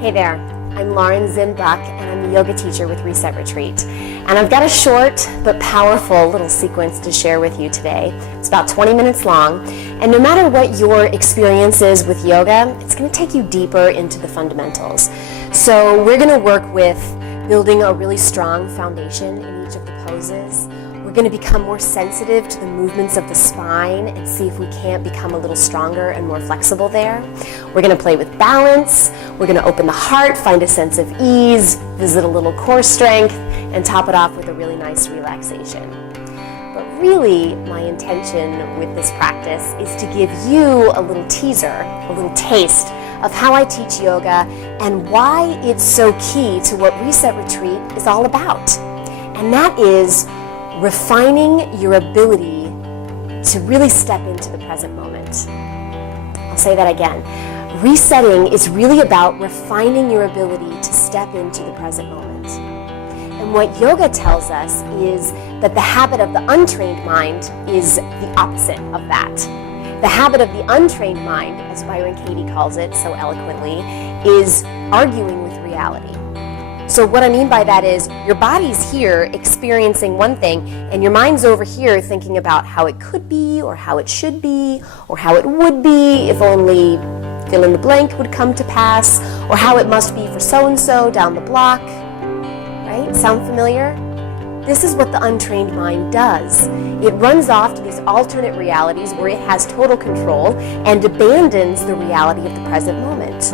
Hey there, I'm Lauren Zinn-Buck, and I'm the yoga teacher with Reset Retreat. And I've got a short but powerful little sequence to share with you today. It's about 20 minutes long, and no matter what your experience is with yoga, it's going to take you deeper into the fundamentals. So we're going to work with building a really strong foundation in each of the poses. We're going to become more sensitive to the movements of the spine and see if we can't become a little stronger and more flexible there. We're going to play with balance. We're going to open the heart, find a sense of ease, visit a little core strength, and top it off with a really nice relaxation. But really, my intention with this practice is to give you a little teaser, a little taste of how I teach yoga and why it's so key to what Reset Retreat is all about. And that is refining your ability to really step into the present moment. I'll say that again. Resetting is really about refining your ability to step into the present moment. And what yoga tells us is that the habit of the untrained mind is the opposite of that. The habit of the untrained mind, as Byron Katie calls it so eloquently, is arguing with reality. So what I mean by that is your body's here experiencing one thing and your mind's over here thinking about how it could be or how it should be or how it would be if only fill in the blank would come to pass or how it must be for so-and-so down the block. Right? Sound familiar? This is what the untrained mind does. It runs off to these alternate realities where it has total control and abandons the reality of the present moment.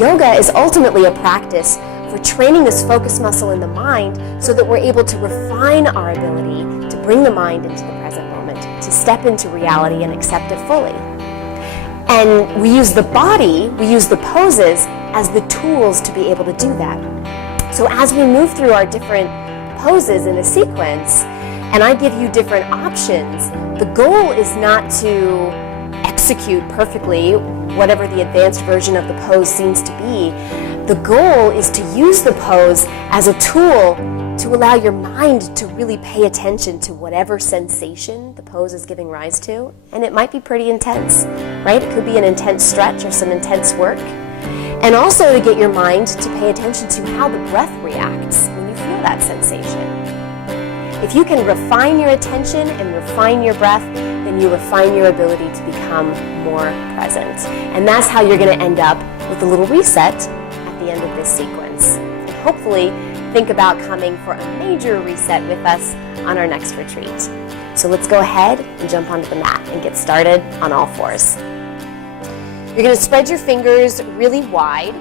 Yoga is ultimately a practice for training this focus muscle in the mind so that we're able to refine our ability to bring the mind into the present moment, to step into reality and accept it fully. And we use the body, we use the poses as the tools to be able to do that. So as we move through our different poses in a sequence, and I give you different options, the goal is not to execute perfectly whatever the advanced version of the pose seems to be. The goal is to use the pose as a tool to allow your mind to really pay attention to whatever sensation the pose is giving rise to. And it might be pretty intense, right? It could be an intense stretch or some intense work. And also to get your mind to pay attention to how the breath reacts when you feel that sensation. If you can refine your attention and refine your breath, then you refine your ability to become more present. And that's how you're going to end up with a little reset at the end of this sequence. And hopefully think about coming for a major reset with us on our next retreat. So let's go ahead and jump onto the mat and get started on all fours. You're going to spread your fingers really wide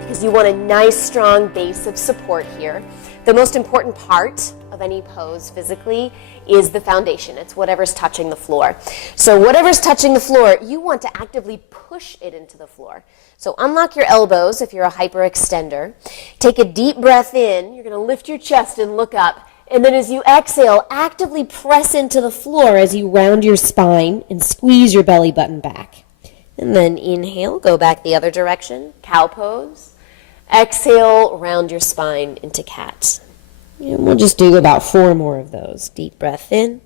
because you want a nice strong base of support here. The most important part of any pose physically is the foundation. It's whatever's touching the floor. So whatever's touching the floor, you want to actively push it into the floor. So unlock your elbows if you're a hyperextender. Take a deep breath in. You're going to lift your chest and look up. And then as you exhale, actively press into the floor as you round your spine and squeeze your belly button back. And then inhale, go back the other direction, cow pose. Exhale, round your spine into cat. And we'll just do about 4 more of those. Deep breath in.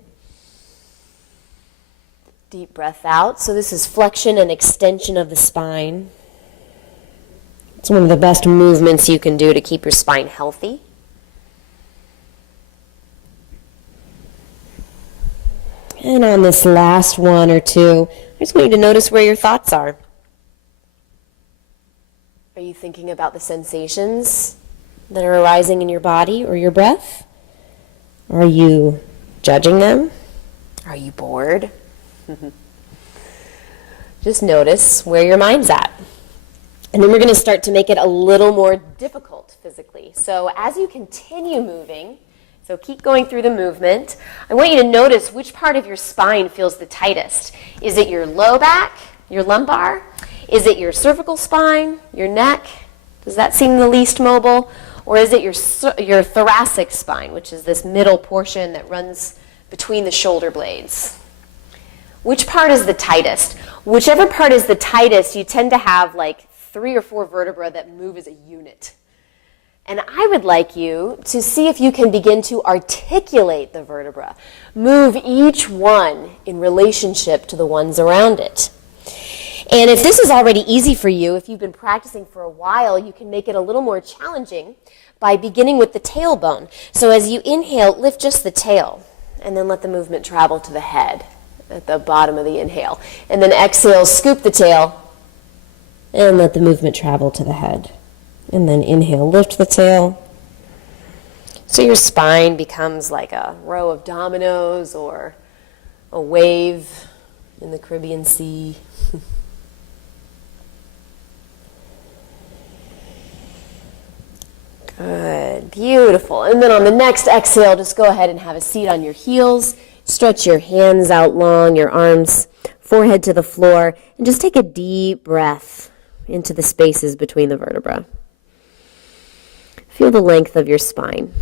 Deep breath out. So this is flexion and extension of the spine. It's one of the best movements you can do to keep your spine healthy. And on this last one or two, I just want you to notice where your thoughts are. Are you thinking about the sensations that are arising in your body or your breath? Are you judging them? Are you bored? Just notice where your mind's at. And then we're going to start to make it a little more difficult physically. So as you continue moving, so keep going through the movement, I want you to notice which part of your spine feels the tightest. Is it your low back, your lumbar? Is it your cervical spine, your neck? Does that seem the least mobile? Or is it your thoracic spine, which is this middle portion that runs between the shoulder blades? Which part is the tightest? Whichever part is the tightest, you tend to have like 3 or 4 vertebrae that move as a unit. And I would like you to see if you can begin to articulate the vertebra. Move each one in relationship to the ones around it. And if this is already easy for you, if you've been practicing for a while, you can make it a little more challenging by beginning with the tailbone. So as you inhale, lift just the tail, and then let the movement travel to the head at the bottom of the inhale. And then exhale, scoop the tail, and let the movement travel to the head. And then inhale, lift the tail. So your spine becomes like a row of dominoes or a wave in the Caribbean Sea. Good, beautiful. And then on the next exhale, just go ahead and have a seat on your heels. Stretch your hands out long, your arms, forehead to the floor, and just take a deep breath into the spaces between the vertebrae. Feel the length of your spine.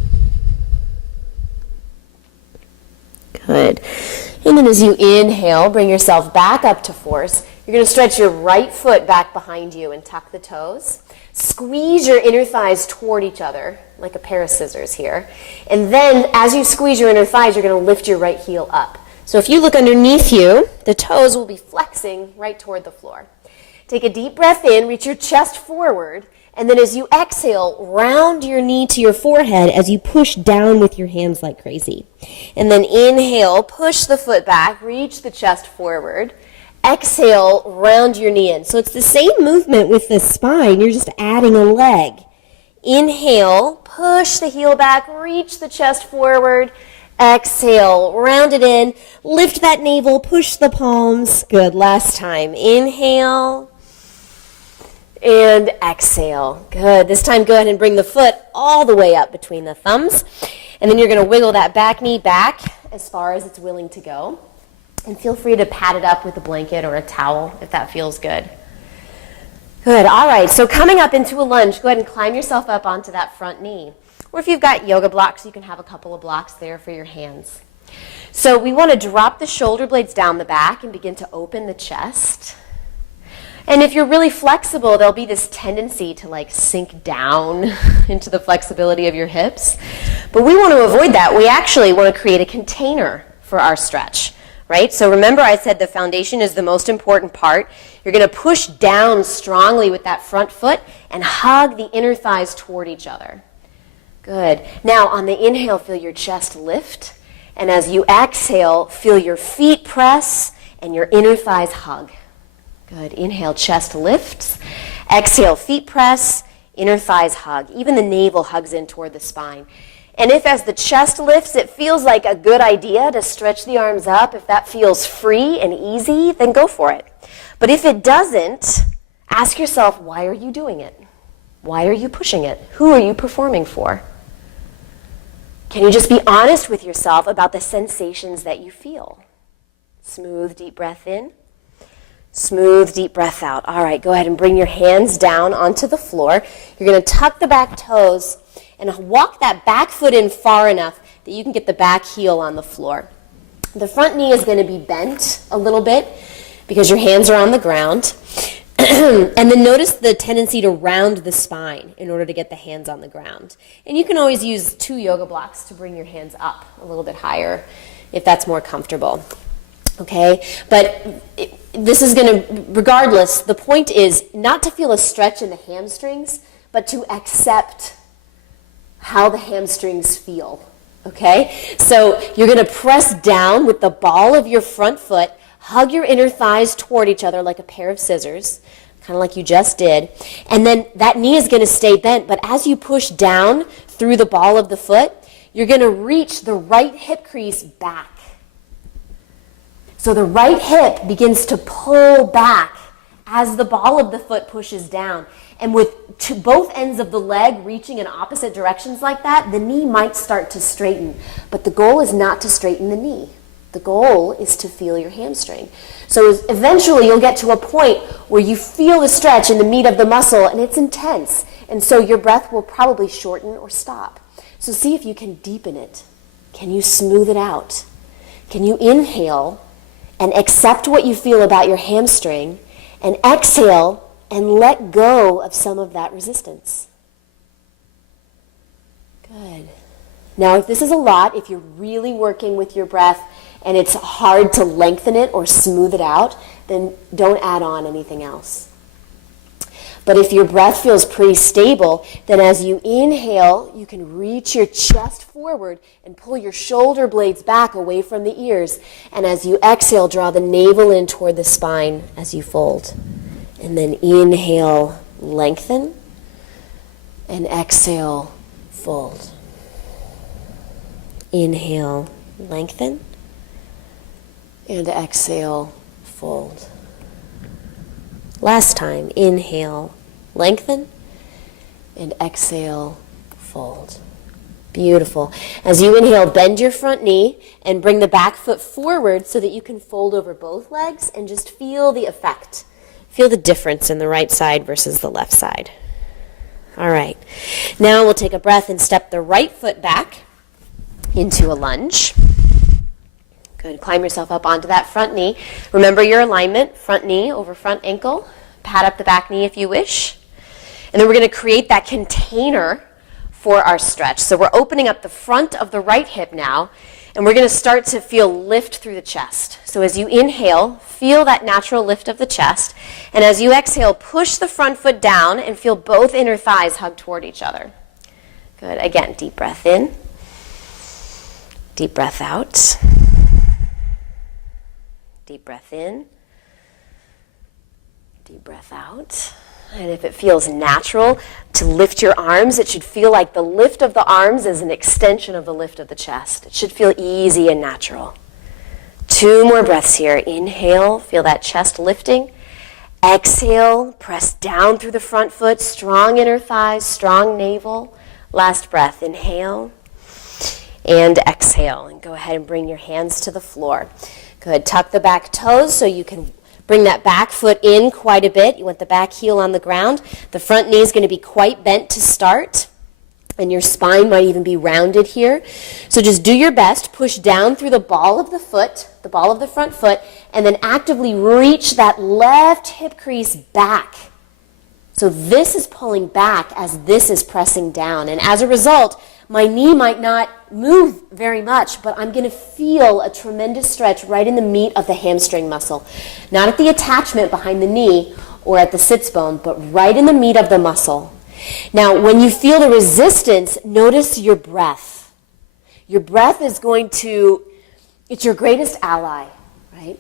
Good. And then as you inhale, bring yourself back up to force. You're going to stretch your right foot back behind you and tuck the toes. Squeeze your inner thighs toward each other, like a pair of scissors here. And then, as you squeeze your inner thighs, you're going to lift your right heel up. So if you look underneath you, the toes will be flexing right toward the floor. Take a deep breath in, reach your chest forward, and then as you exhale, round your knee to your forehead as you push down with your hands like crazy. And then inhale, push the foot back, reach the chest forward. Exhale, round your knee in. So it's the same movement with the spine, you're just adding a leg. Inhale, push the heel back, reach the chest forward. Exhale, round it in, lift that navel, push the palms. Good, last time. Inhale and exhale. Good, this time go ahead and bring the foot all the way up between the thumbs. And then you're going to wiggle that back knee back as far as it's willing to go. And feel free to pat it up with a blanket or a towel if that feels good. Good, all right, so coming up into a lunge, go ahead and climb yourself up onto that front knee. Or if you've got yoga blocks, you can have a couple of blocks there for your hands. So we want to drop the shoulder blades down the back and begin to open the chest. And if you're really flexible, there'll be this tendency to like sink down into the flexibility of your hips. But we want to avoid that. We actually want to create a container for our stretch. Right? So remember I said the foundation is the most important part. You're going to push down strongly with that front foot and hug the inner thighs toward each other. Good. Now on the inhale, feel your chest lift. And as you exhale, feel your feet press and your inner thighs hug. Good. Inhale, chest lifts. Exhale, feet press, inner thighs hug. Even the navel hugs in toward the spine. And if as the chest lifts, it feels like a good idea to stretch the arms up, if that feels free and easy, then go for it. But if it doesn't, ask yourself, why are you doing it? Why are you pushing it? Who are you performing for? Can you just be honest with yourself about the sensations that you feel? Smooth, deep breath in. Smooth, deep breath out. All right, go ahead and bring your hands down onto the floor. You're going to tuck the back toes and walk that back foot in far enough that you can get the back heel on the floor. The front knee is going to be bent a little bit because your hands are on the ground. And then notice the tendency to round the spine in order to get the hands on the ground. And you can always use 2 yoga blocks to bring your hands up a little bit higher if that's more comfortable. Okay? But this is going to, regardless, the point is not to feel a stretch in the hamstrings, but to accept how the hamstrings feel, okay? So you're going to press down with the ball of your front foot, hug your inner thighs toward each other like a pair of scissors, kind of like you just did, and then that knee is going to stay bent, but as you push down through the ball of the foot, you're going to reach the right hip crease back. So the right hip begins to pull back as the ball of the foot pushes down. And with both ends of the leg reaching in opposite directions like that, the knee might start to straighten. But the goal is not to straighten the knee. The goal is to feel your hamstring. So eventually you'll get to a point where you feel the stretch in the meat of the muscle and it's intense. And so your breath will probably shorten or stop. So see if you can deepen it. Can you smooth it out? Can you inhale and accept what you feel about your hamstring and exhale and let go of some of that resistance? Good. Now, if this is a lot, if you're really working with your breath and it's hard to lengthen it or smooth it out, then don't add on anything else. But if your breath feels pretty stable, then as you inhale, you can reach your chest forward and pull your shoulder blades back away from the ears. And as you exhale, draw the navel in toward the spine as you fold. And then inhale, lengthen, and exhale, fold. Inhale, lengthen, and exhale, fold. Last time, inhale, lengthen, and exhale, fold. Beautiful. As you inhale, bend your front knee and bring the back foot forward so that you can fold over both legs and just feel the effect. Feel the difference in the right side versus the left side. All right. Now we'll take a breath and step the right foot back into a lunge. Good. Climb yourself up onto that front knee. Remember your alignment, front knee over front ankle. Pat up the back knee if you wish. And then we're going to create that container for our stretch. So we're opening up the front of the right hip now, and we're going to start to feel lift through the chest. So as you inhale, feel that natural lift of the chest. And as you exhale, push the front foot down and feel both inner thighs hug toward each other. Good. Again, deep breath in. Deep breath out. Deep breath in, deep breath out. And if it feels natural to lift your arms, it should feel like the lift of the arms is an extension of the lift of the chest. It should feel easy and natural. 2 more breaths here. Inhale, feel that chest lifting. Exhale, press down through the front foot, strong inner thighs, strong navel. Last breath, inhale and exhale. And go ahead and bring your hands to the floor. Good. Tuck the back toes so you can bring that back foot in quite a bit. You want the back heel on the ground. The front knee is going to be quite bent to start, and your spine might even be rounded here. So just do your best. Push down through the ball of the foot, the ball of the front foot, and then actively reach that left hip crease back. So this is pulling back as this is pressing down. And as a result, my knee might not move very much, but I'm going to feel a tremendous stretch right in the meat of the hamstring muscle. Not at the attachment behind the knee or at the sits bone, but right in the meat of the muscle. Now, when you feel the resistance, notice your breath. Your breath is it's your greatest ally, right?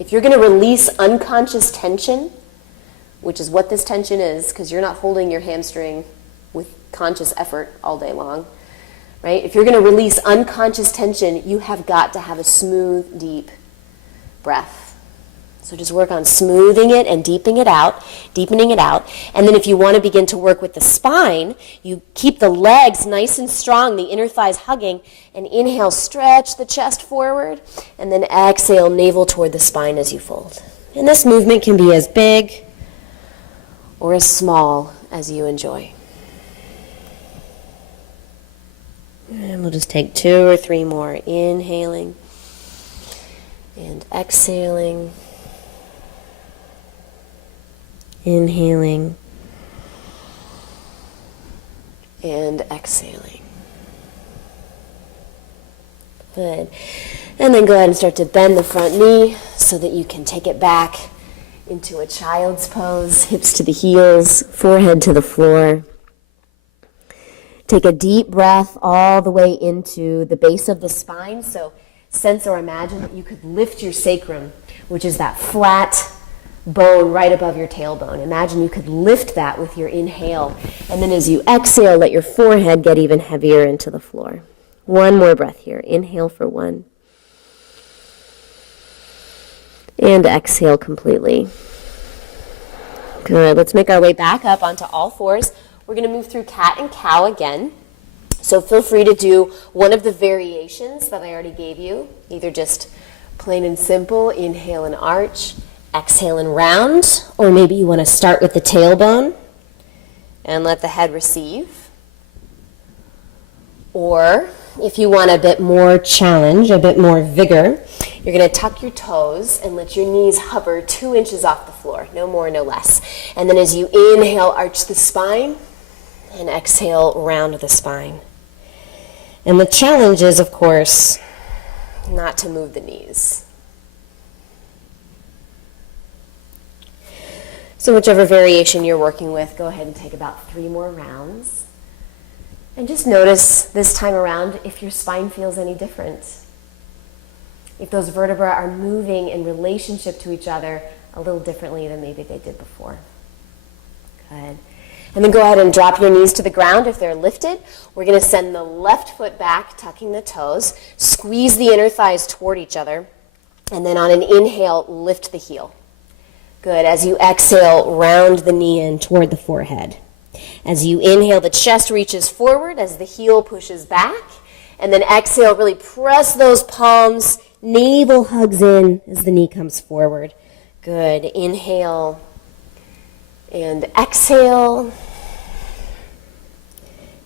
If you're going to release unconscious tension, which is what this tension is, because you're not holding your hamstring with conscious effort all day long, right? If you're going to release unconscious tension, you have got to have a smooth, deep breath. So just work on smoothing it and deepening it out. And then if you want to begin to work with the spine, you keep the legs nice and strong, the inner thighs hugging, and inhale, stretch the chest forward, and then exhale, navel toward the spine as you fold. And this movement can be as big or as small as you enjoy. And we'll just take 2 or 3 more. Inhaling and exhaling. Inhaling and exhaling. Good. And then go ahead and start to bend the front knee so that you can take it back into a child's pose, hips to the heels, forehead to the floor. Take a deep breath all the way into the base of the spine. So sense or imagine that you could lift your sacrum, which is that flat bone right above your tailbone. Imagine you could lift that with your inhale. And then as you exhale, let your forehead get even heavier into the floor. 1 more breath here. Inhale for 1. And exhale completely. Good. Let's make our way back up onto all fours. We're going to move through cat and cow again. So feel free to do one of the variations that I already gave you. Either just plain and simple, inhale and arch, exhale and round, or maybe you want to start with the tailbone and let the head receive. Or if you want a bit more challenge, a bit more vigor, you're going to tuck your toes and let your knees hover 2 inches off the floor, no more, no less. And then as you inhale, arch the spine, and exhale, round the spine. And the challenge is, of course, not to move the knees. So whichever variation you're working with, go ahead and take about 3 more rounds. And just notice this time around if your spine feels any different. If those vertebrae are moving in relationship to each other a little differently than maybe they did before. Good. And then go ahead and drop your knees to the ground if they're lifted. We're going to send the left foot back, tucking the toes. Squeeze the inner thighs toward each other. And then on an inhale, lift the heel. Good. As you exhale, round the knee in toward the forehead. As you inhale, the chest reaches forward as the heel pushes back. And then exhale, really press those palms. Navel hugs in as the knee comes forward. Good. Inhale and exhale.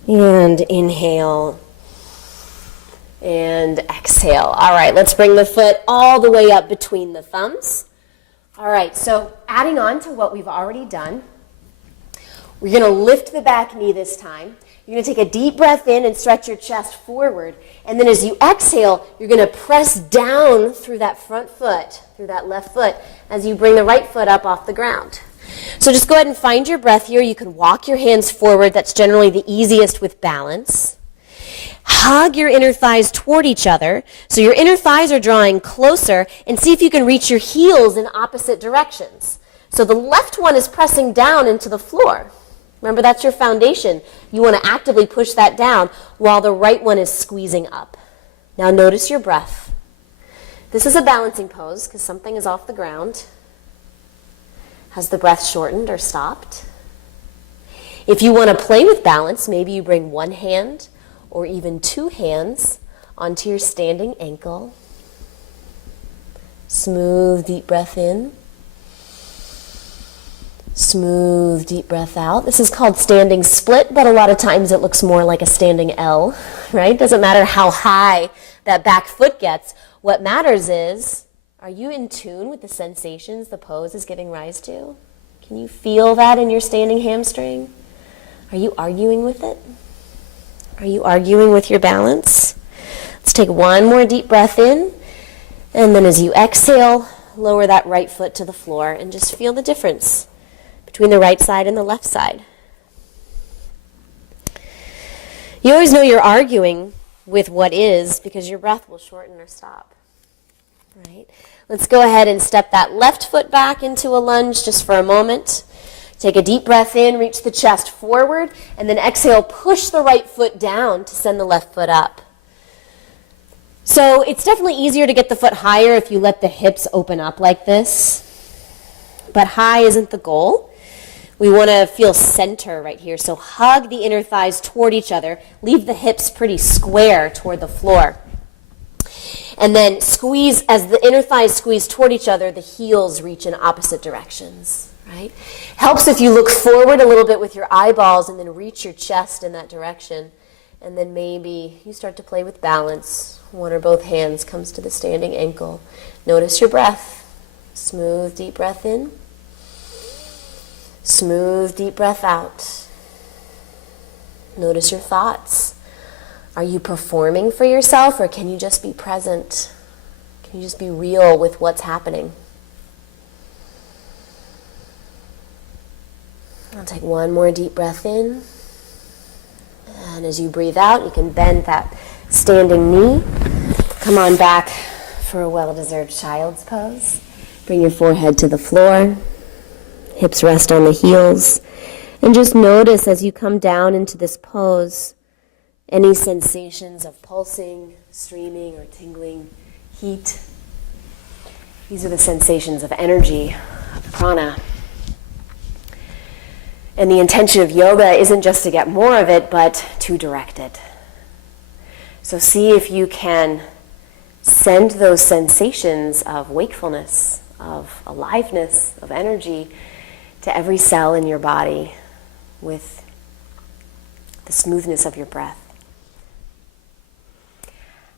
And inhale and exhale. All right, let's bring the foot all the way up between the thumbs. All right, so adding on to what we've already done, we're going to lift the back knee this time. You're going to take a deep breath in and stretch your chest forward. And then as you exhale, you're going to press down through that front foot, through that left foot, as you bring the right foot up off the ground. So just go ahead and find your breath here. You can walk your hands forward. That's generally the easiest with balance. Hug your inner thighs toward each other. So your inner thighs are drawing closer, and see if you can reach your heels in opposite directions. So the left one is pressing down into the floor. Remember, that's your foundation. You want to actively push that down while the right one is squeezing up. Now notice your breath. This is a balancing pose because something is off the ground. Has the breath shortened or stopped? If you want to play with balance, maybe you bring one hand or even 2 hands onto your standing ankle. Smooth, deep breath in. Smooth, deep breath out. This is called standing split, but a lot of times it looks more like a standing L, right? Doesn't matter how high that back foot gets. What matters is, are you in tune with the sensations the pose is giving rise to? Can you feel that in your standing hamstring? Are you arguing with it? Are you arguing with your balance? Let's take one more deep breath in, and then as you exhale, lower that right foot to the floor and just feel the difference between the right side and the left side. You always know you're arguing with what is because your breath will shorten or stop. Right? Let's go ahead and step that left foot back into a lunge just for a moment. Take a deep breath in, reach the chest forward, and then exhale, push the right foot down to send the left foot up. So it's definitely easier to get the foot higher if you let the hips open up like this. But high isn't the goal. We want to feel center right here. So hug the inner thighs toward each other. Leave the hips pretty square toward the floor. And then squeeze, as the inner thighs squeeze toward each other, the heels reach in opposite directions. Right? Helps if you look forward a little bit with your eyeballs and then reach your chest in that direction. And then maybe you start to play with balance. One or both hands comes to the standing ankle. Notice your breath. Smooth, deep breath in. Smooth, deep breath out. Notice your thoughts. Are you performing for yourself, or can you just be present? Can you just be real with what's happening? I'll take one more deep breath in. And as you breathe out, you can bend that standing knee. Come on back for a well-deserved child's pose. Bring your forehead to the floor. Hips rest on the heels. And just notice as you come down into this pose, any sensations of pulsing, streaming, or tingling, heat. These are the sensations of energy, of prana. And the intention of yoga isn't just to get more of it, but to direct it. So see if you can send those sensations of wakefulness, of aliveness, of energy to every cell in your body with the smoothness of your breath.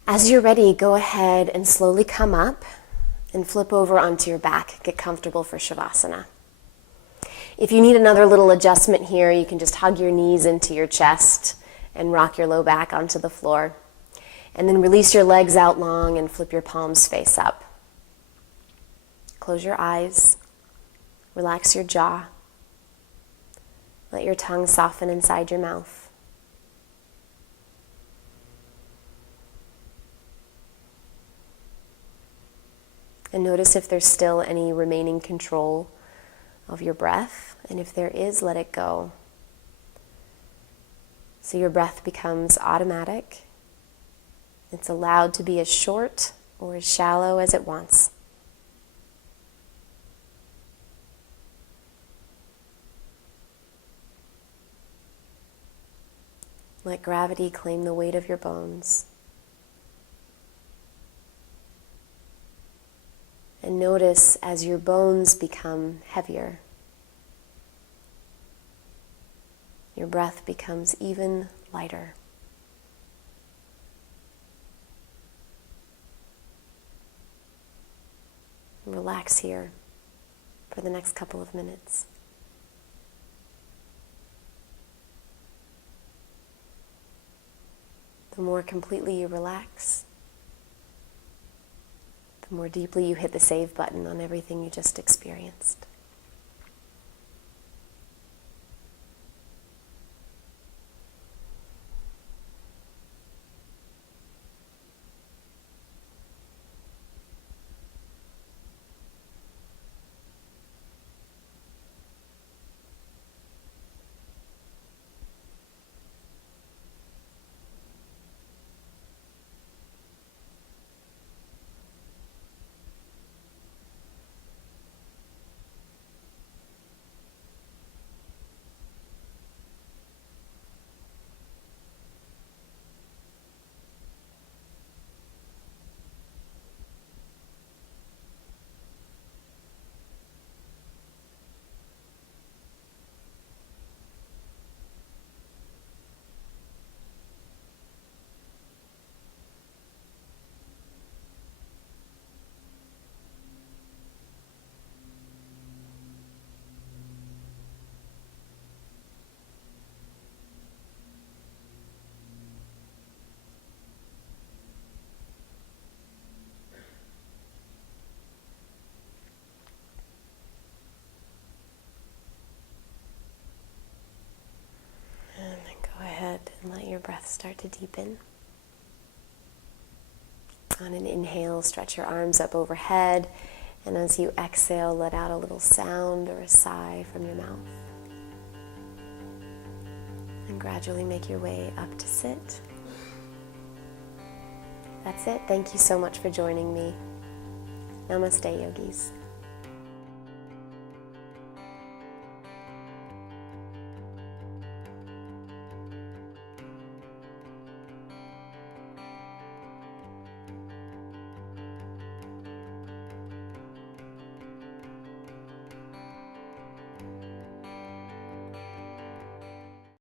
As you're ready, go ahead and slowly come up and flip over onto your back. Get comfortable for Shavasana. If you need another little adjustment here, you can just hug your knees into your chest and rock your low back onto the floor. And then release your legs out long and flip your palms face up. Close your eyes. Relax your jaw. Let your tongue soften inside your mouth. And notice if there's still any remaining control of your breath. And if there is, let it go. So your breath becomes automatic. It's allowed to be as short or as shallow as it wants. Let gravity claim the weight of your bones. And notice as your bones become heavier, your breath becomes even lighter. Relax here for the next couple of minutes. The more completely you relax, the more deeply you hit the save button on everything you just experienced. And let your breath start to deepen. On an inhale, stretch your arms up overhead, and as you exhale, let out a little sound or a sigh from your mouth. And gradually make your way up to sit. That's it. Thank you so much for joining me. Namaste, yogis.